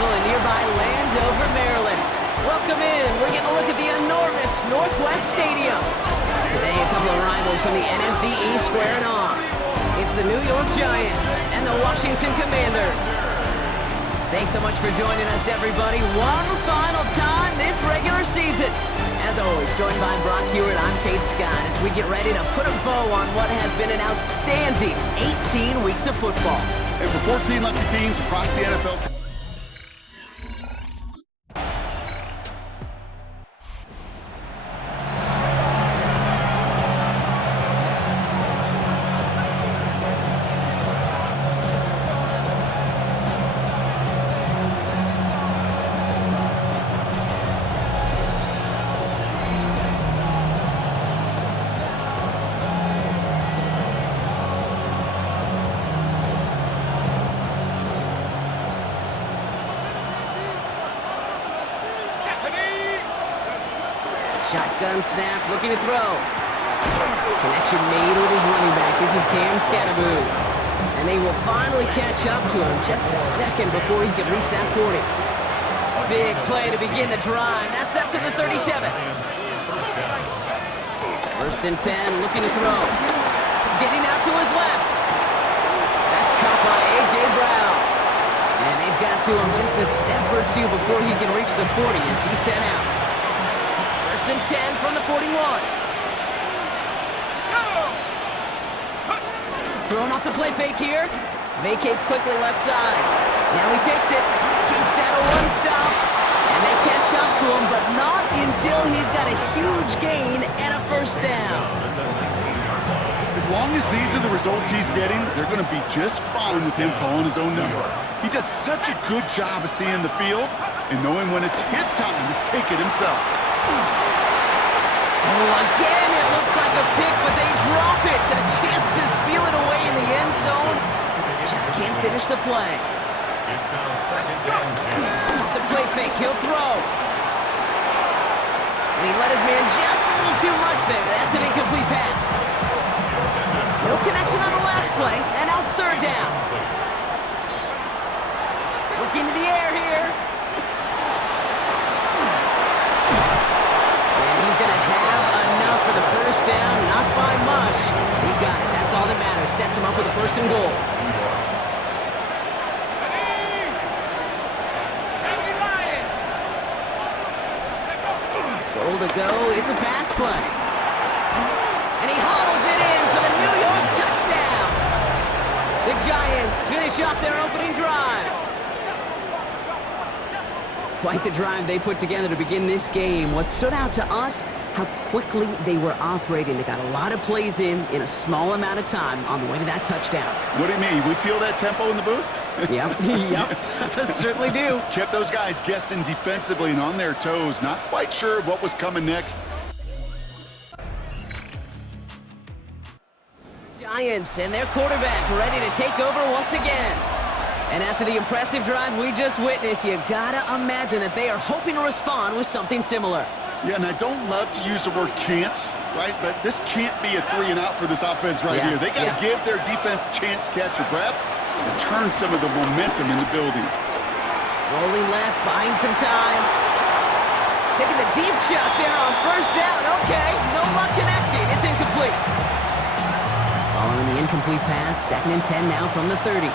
people in nearby Landover, Maryland. Welcome in. We're getting a look at the enormous Northwest Stadium. Today, a couple of rivals from the NFC East squaring off. It's the New York Giants and the Washington Commanders. Thanks so much for joining us, everybody. One final time this regular season. As always, joined by Brock Hewitt, I'm Kate Scott as we get ready to put a bow on what has been an outstanding 18 weeks of football. And for 14 lucky teams across the NFL. Shotgun snap, looking to throw. Connection made with his running back. This is Cam Scattaboo. And they will finally catch up to him just a second before he can reach that 40. Big play to begin the drive. That's up to the 37. First and 10, looking to throw. Getting out to his left. That's caught by A.J. Brown. And they've got to him just a step or two before he can reach the 40 as he's sent out. First and 10 from the 41. Throwing off the play fake here. Vacates quickly left side. Now he takes it. Takes out a one stop. And they catch up to him, but not until he's got a huge gain and a first down. As long as these are the results he's getting, they're going to be just fine with him calling his own number. He does such a good job of seeing the field and knowing when it's his time to take it himself. Oh, again, it looks like a pick, but they drop it. A chance to steal it away in the end zone, but they just can't finish the play. It's now second down. Off the play fake, he'll throw. And he let his man just a little too much there. That's an incomplete pass. No connection on the last play, and now it's third down. Looking to the air here. And he's going to have enough for the first down, not by much. He got it. That's all that matters. Sets him up with a first and goal. Goal to go. It's a pass play. And he hauls it in for the New York touchdown. The Giants finish off their opening drive. Quite the drive they put together to begin this game. What stood out to us, how quickly they were operating. They got a lot of plays in a small amount of time on the way to that touchdown. What do you mean? We feel that tempo in the booth? Yep, certainly do. Kept those guys guessing defensively and on their toes, not quite sure what was coming next. Giants and their quarterback ready to take over once again. And after the impressive drive we just witnessed, you gotta imagine that they are hoping to respond with something similar. Yeah, and I don't love to use the word can't, right? But this can't be a 3 and out for this offense right here. They got to give their defense a chance to catch their breath and turn some of the momentum in the building. Rolling left, buying some time. Taking the deep shot there on first down. Okay, no luck connecting. It's incomplete. Following the incomplete pass, second and 10 now from the 30.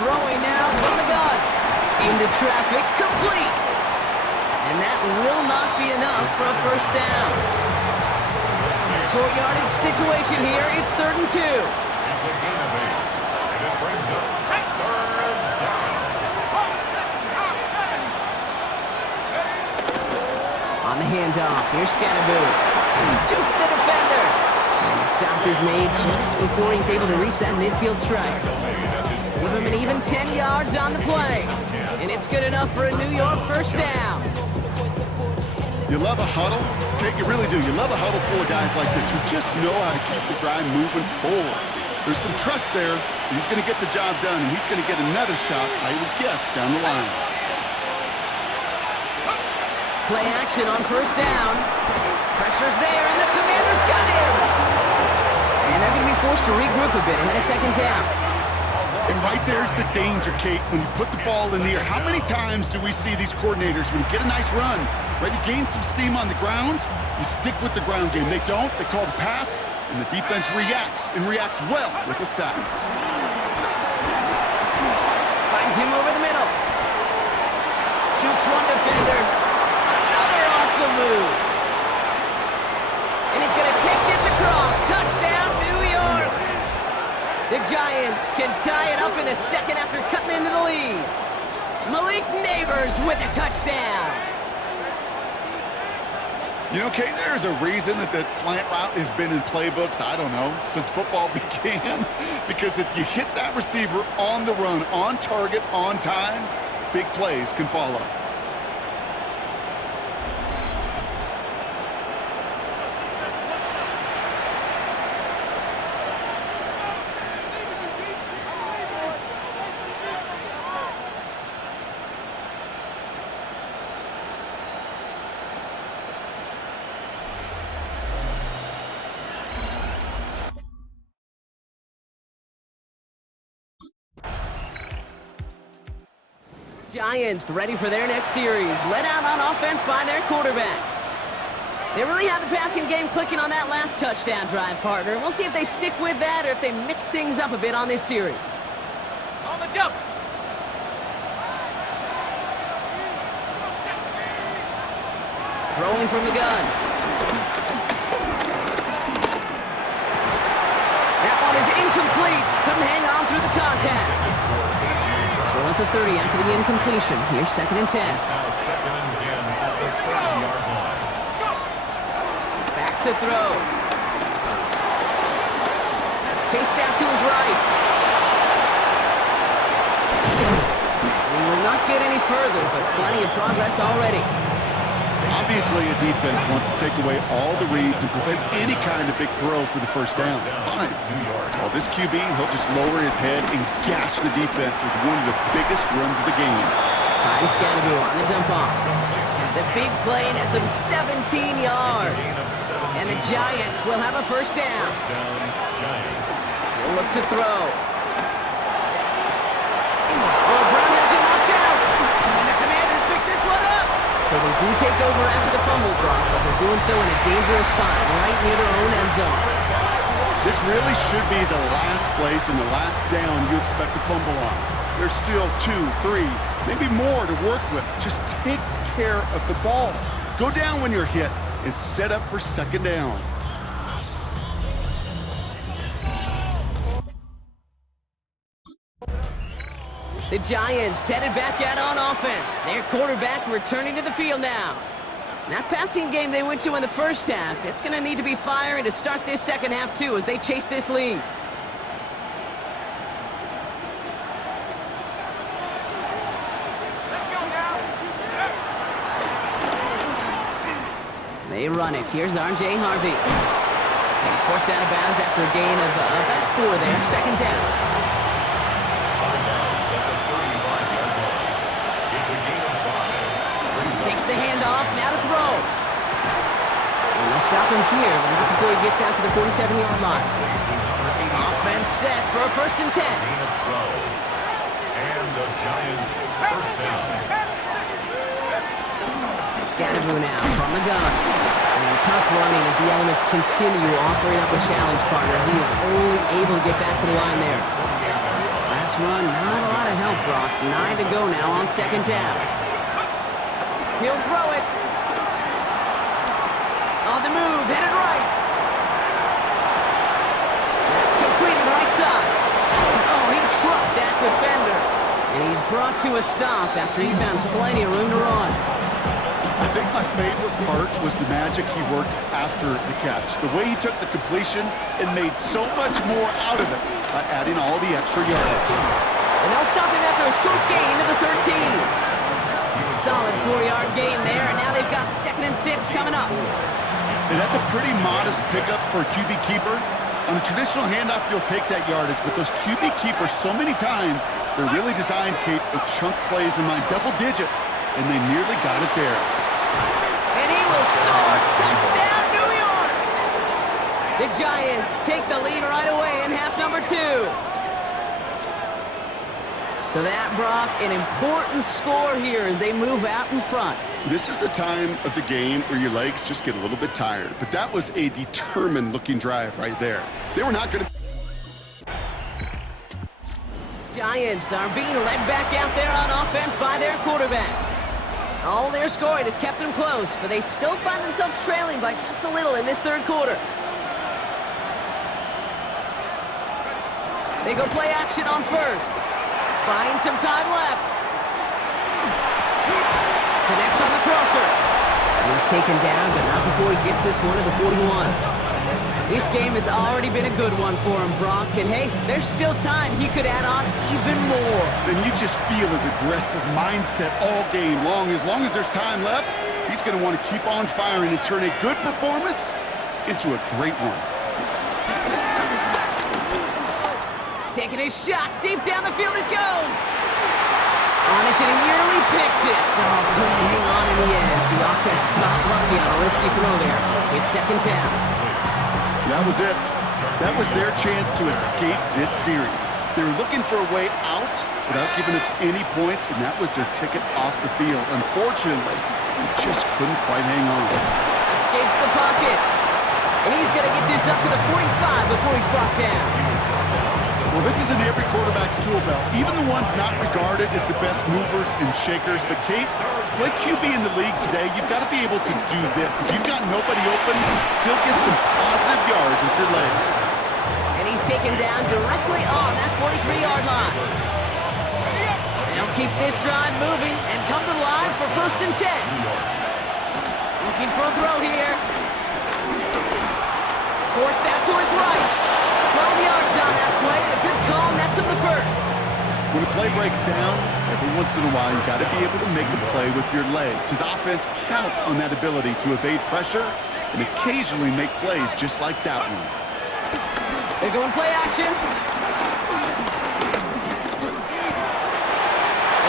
Throwing now from the gun. Into traffic, complete. And that will not be enough for a first down. Short yardage situation here. It's third and 2. It's a gain of 8. And it brings up third down. On the handoff, here's Scattaboo. Juke the defender. And the stop is made just before he's able to reach that midfield strike. Give him an even 10 yards on the play. And it's good enough for a New York first down. You love a huddle? Okay, you really do. You love a huddle full of guys like this who just know how to keep the drive moving forward. There's some trust there. He's going to get the job done, and he's going to get another shot, I would guess, down the line. Play action on first down. Pressure's there, and the Commanders got him. And they're going to be forced to regroup a bit ahead of second down. And right there's the danger, Kate, when you put the ball in the air. How many times do we see these coordinators, when you get a nice run, right, you gain some steam on the ground, you stick with the ground game. They don't, they call the pass, and the defense reacts, and reacts well with a sack. Finds him over the middle. Jukes one defender. Another awesome move. And he's going to take this across. Touchdown, New York. The Giants can tie it up in the second after cutting into the lead. Malik Neighbors with a touchdown. You know, Kate, there's a reason that slant route has been in playbooks, I don't know, since football began. Because if you hit that receiver on the run, on target, on time, big plays can follow. Giants ready for their next series, led out on offense by their quarterback. They really have the passing game clicking on that last touchdown drive, partner. We'll see if they stick with that or if they mix things up a bit on this series. On the jump. Throwing from the gun. That one is incomplete. Couldn't hang on through the contact. Throw at the 30 after the incompletion. Here's 2nd and 10. Now 2nd and 10 at the 30-yard line. Back to throw. Chased out to his right. We will not get any further, but plenty of progress already. Obviously, a defense wants to take away all the reads and prevent any kind of big throw for the first down. Fine. Well, this QB, he'll just lower his head and gash the defense with one of the biggest runs of the game. Finds Scannaboo on the dump off. The big play nets him 17 yards. And the Giants will have a first down. He'll look to throw. Oh, Brown has him knocked out. And the Commanders pick this one up. So they do take over after the fumble block, but they're doing so in a dangerous spot right near their own end zone. This really should be the last place and the last down you expect to fumble on. There's still 2, 3, maybe more to work with. Just take care of the ball. Go down when you're hit and set up for 2nd down. The Giants headed back out on offense. Their quarterback returning to the field now. That passing game they went to in the first half, it's going to need to be firing to start this second half too as they chase this lead. Let's go now. They run it. Here's R.J. Harvey. And he's forced out of bounds after a gain of about 4 there. 2nd down. Takes the handoff, now to throw. And they'll stop him here, but not before he gets out to the 47-yard line. Offense set for a 1st and 10. And the Giants first down. Scannaboo now from the gun. And tough running as the elements continue offering up a challenge, partner. He is only able to get back to the line there. Last run, not a lot of help, Brock. 9 to go now on 2nd down. He'll throw it. On the move, headed right. That's completed right side. Oh, he trucked that defender. And he's brought to a stop after he found plenty of room to run. I think my favorite part was the magic he worked after the catch. The way he took the completion and made so much more out of it by adding all the extra yards. And they'll stop him after a short gain to the 13. Solid 4-yard gain there, and now they've got 2nd and 6 coming up. And that's a pretty modest pickup for a QB keeper. On a traditional handoff, you'll take that yardage, but those QB keepers, so many times, they're really designed, Kate, for chunk plays in my double digits, and they nearly got it there. And he will score! Touchdown, New York! The Giants take the lead right away in half number 2. So that, Brock, an important score here as they move out in front. This is the time of the game where your legs just get a little bit tired. But that was a determined-looking drive right there. They were not going to... Giants are being led back out there on offense by their quarterback. All their scoring has kept them close, but they still find themselves trailing by just a little in this third quarter. They go play action on first. Buying some time left. Connects on the crosser. He's taken down, but not before he gets this one to the 41. This game has already been a good one for him, Brock. And hey, there's still time he could add on even more. And you just feel his aggressive mindset all game long. As long as there's time left, he's going to want to keep on firing and turn a good performance into a great one. Taking a shot, deep down the field it goes. On it, and he nearly picked it. So couldn't hang on in the end. The offense got lucky on a risky throw there. It's second down. That was it. That was their chance to escape this series. They were looking for a way out without giving up any points, and that was their ticket off the field. Unfortunately, they just couldn't quite hang on. Escapes the pocket. And he's going to get this up to the 45 before he's brought down. Well, this is in every quarterback's tool belt, even the ones not regarded as the best movers and shakers. But, Kate, to play QB in the league today, you've got to be able to do this. If you've got nobody open, still get some positive yards with your legs. And he's taken down directly on that 43-yard line. They'll keep this drive moving and come to the line for 1st and 10. Looking for a throw here. Forced out to his right. 12 yards on that play, and a good call, and that's him the first. When a play breaks down, every once in a while, you got to be able to make a play with your legs. His offense counts on that ability to evade pressure and occasionally make plays just like that one. They're going play action.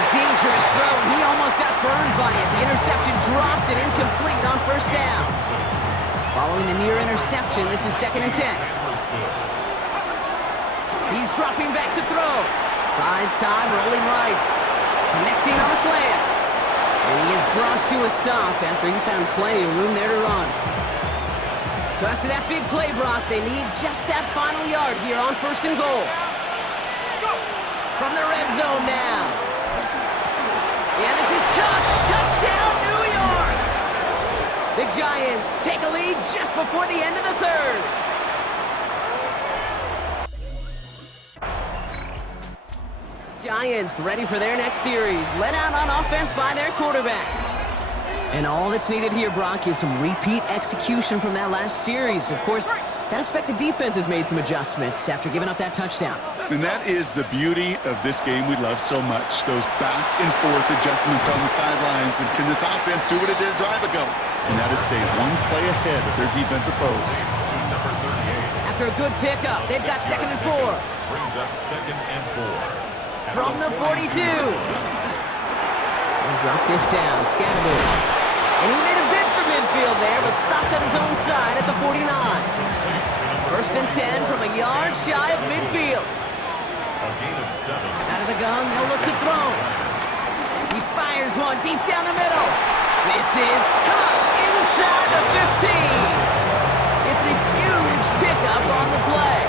A dangerous throw, and he almost got burned by it. The interception dropped and incomplete on 1st down. Following the near interception, this is 2nd and 10. He's dropping back to throw. Buys time, rolling right. Connecting on the slant. And he is brought to a stop after he found plenty of room there to run. So after that big play, Brock, they need just that final yard here on 1st and goal. From the red zone now. Yeah, this is caught. Touchdown, New York! The Giants take a lead just before the end of the third. Giants ready for their next series, led out on offense by their quarterback. And all that's needed here, Brock, is some repeat execution from that last series. Of course, I expect the defense has made some adjustments after giving up that touchdown. And that is the beauty of this game we love so much, those back and forth adjustments on the sidelines. And can this offense do what it did a drive ago? And that is stay one play ahead of their defensive foes. After a good pickup, they've got 2nd and 4. Brings up 2nd and 4. From the 42. And drop this down, Scatterby. And he made a bid for midfield there, but stopped on his own side at the 49. 1st and 10 from a yard shy of midfield. A gain of 7. Out of the gun, they'll look to throw. He fires one deep down the middle. This is caught inside the 15. It's a huge pickup on the play.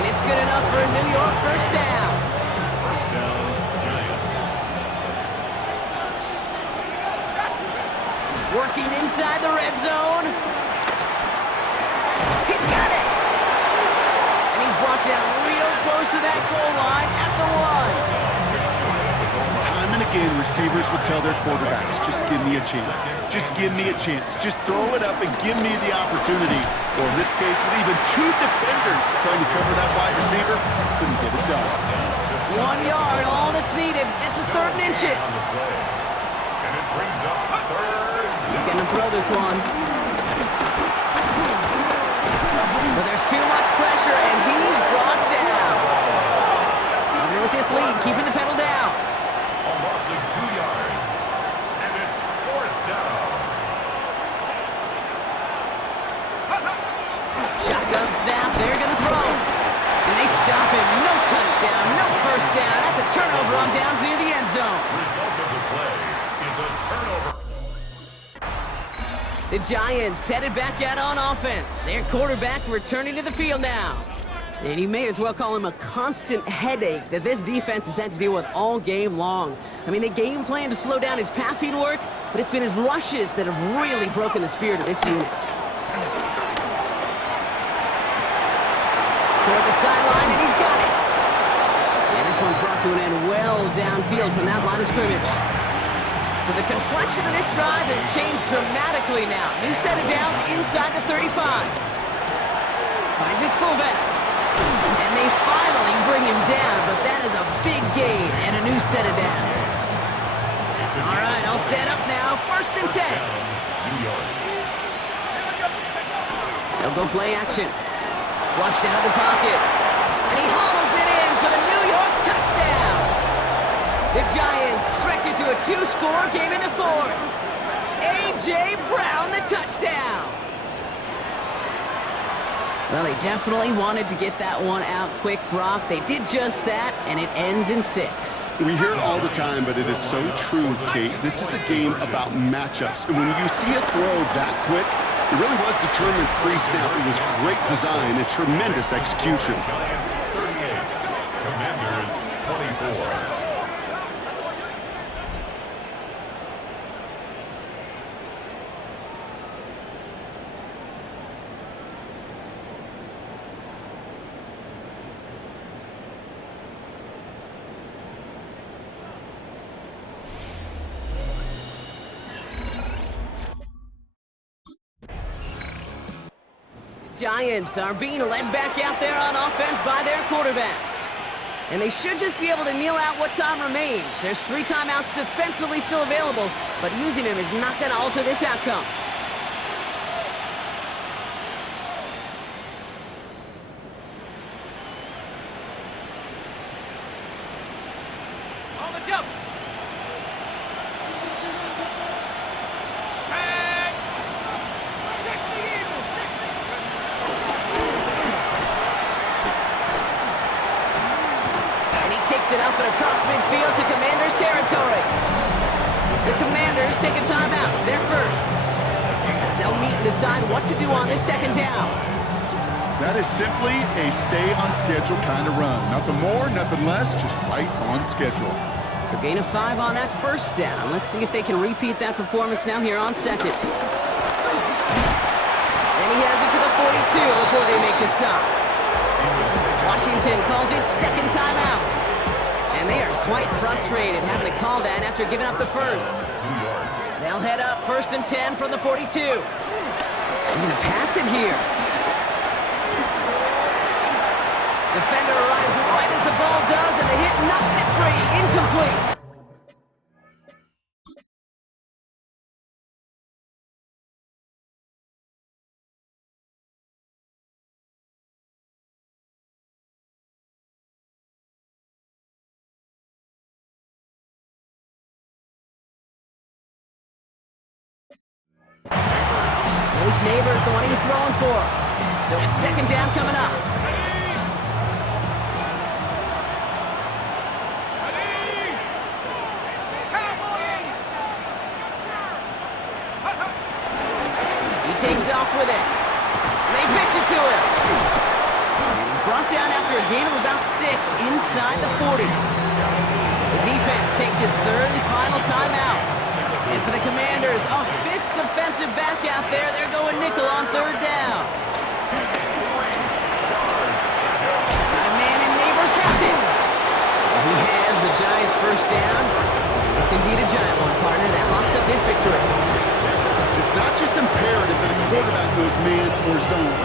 And it's good enough for a New York 1st down. Working inside the red zone. He's got it! And he's brought down real close to that goal line at the 1. Time and again, receivers will tell their quarterbacks, just give me a chance. Just give me a chance. Just throw it up and give me the opportunity. Or in this case, with even 2 defenders trying to cover that wide receiver, couldn't get it done. 1 yard, all that's needed. This is 3rd and inches. And it brings up 3rd. He's going to throw this one. But there's too much pressure, and he's brought down. Even with this lead, keeping the pedal down. A loss of 2 yards. And it's 4th down. Shotgun snap, they're going to throw. And they stop him. No touchdown, no 1st down. That's a turnover on downs near the end zone. Result of the play is a turnover. The Giants headed back out on offense. Their quarterback returning to the field now. And you may as well call him a constant headache that this defense has had to deal with all game long. I mean, they game plan to slow down his passing work, but it's been his rushes that have really broken the spirit of this unit. Toward the sideline, and he's got it. And this one's brought to an end well downfield from that line of scrimmage. So the complexion of this drive has changed dramatically now. New set of downs inside the 35. Finds his fullback. And they finally bring him down, but that is a big gain and a new set of downs. All right, all set up now. 1st and 10. They'll go play action. Flushed out of the pocket. And he hauls it in for the New York touchdown. The Giants stretch it to a 2-score game in the 4th. A.J. Brown, the touchdown. Well, they definitely wanted to get that one out quick, Brock. They did just that, and it ends in 6. We hear it all the time, but it is so true, Kate. This is a game about matchups. And when you see a throw that quick, it really was determined pre-snap. It was great design and tremendous execution. Giants 38, Commanders 24. Giants are being led back out there on offense by their quarterback. And they should just be able to kneel out what time remains. There's 3 timeouts defensively still available, but using them is not going to alter this outcome. On the double. It up and across midfield to Commanders territory. The Commanders take a timeout. They're first. As they'll meet and decide what to do on this 2nd down. That is simply a stay on schedule kind of run. Nothing more, nothing less, just right on schedule. So gain of 5 on that 1st down. Let's see if they can repeat that performance now here on 2nd. And he has it to the 42 before they make the stop. Washington calls it 2nd timeout. And they are quite frustrated having to call that after giving up the 1st. They'll head up 1st and 10 from the 42. They're going to pass it here. Defender arrives right as the ball does, and the hit knocks it free. Incomplete. Malik Neighbors, the one he was throwing for. So it's 2nd down coming up. He takes off with it. They pitch it to him. And he's brought down after a gain of about 6 inside the 40. The defense takes its 3rd and final timeout. And for the Commanders, a 5th defensive back out there. They're going nickel on 3rd down. Got a man in Neighbors, has it. And he has the Giants' 1st down. It's indeed a giant one, partner. That locks up this victory. It's not just imperative that a quarterback knows man or zone.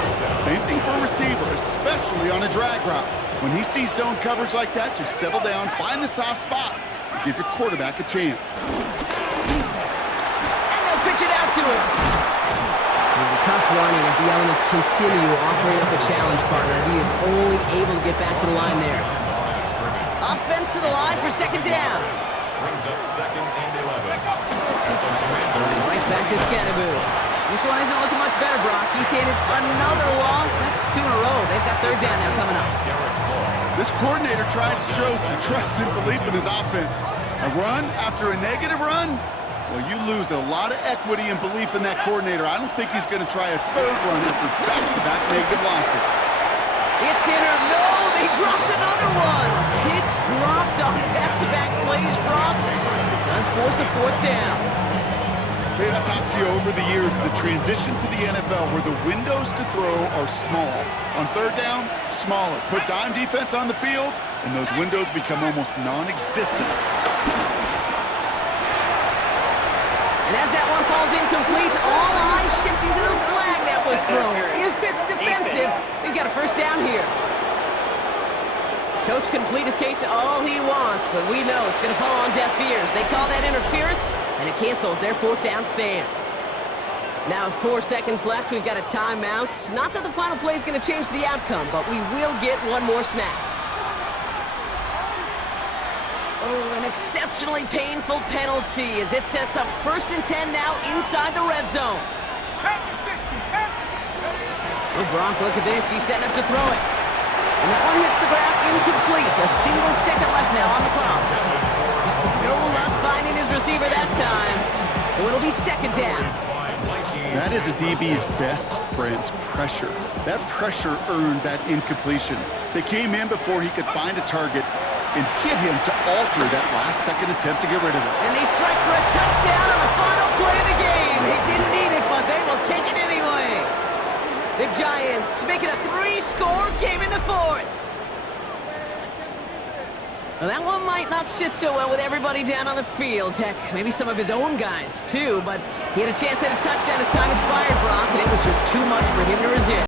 Same thing for a receiver, especially on a drag route. When he sees zone coverage like that, just settle down, find the soft spot, and give your quarterback a chance. Pitch it out to him. And tough running as the elements continue offering up a challenge, partner. He is only able to get back to the line there. Offense to the line for 2nd down. Brings up 2nd and 11. Right back to Scatteroo. This one isn't looking much better, Brock. He's handed another loss. That's 2 in a row. They've got 3rd down now coming up. This coordinator tried to show some trust and belief in his offense. A run after a negative run? Well, you lose a lot of equity and belief in that coordinator. I don't think he's going to try a third run after back-to-back negative losses. It's in or no, they dropped another one. Picks dropped on back-to-back plays, Brock. Does force a fourth down. Kate, I've talked to you over the years, the transition to the NFL where the windows to throw are small. On third down, smaller. Put dime defense on the field, and those windows become almost non-existent. And as that one falls incomplete, all eyes shifting to the flag that was thrown. If it's defensive, we've got a first down here. Coach can plead his case all he wants, but we know it's going to fall on deaf ears. They call that interference, and it cancels their fourth down stand. Now 4 seconds left, we've got a timeout. Not that the final play is going to change the outcome, but we will get one more snap. Oh, an exceptionally painful penalty as it sets up 1st and 10 now inside the red zone. Oh, Gronk, look at this. He's setting up to throw it. And that one hits the ground incomplete. A single second left now on the clock. No luck finding his receiver that time. So it'll be 2nd down. That is a DB's best friend, pressure. That pressure earned that incompletion. They came in before he could find a target and hit him to alter that last-second attempt to get rid of it. And they strike for a touchdown on the final play of the game. They didn't need it, but they will take it anyway. The Giants make it a 3-score game in the 4th. Well, that one might not sit so well with everybody down on the field. Heck, maybe some of his own guys, too. But he had a chance at a touchdown as time expired, Brock, and it was just too much for him to resist.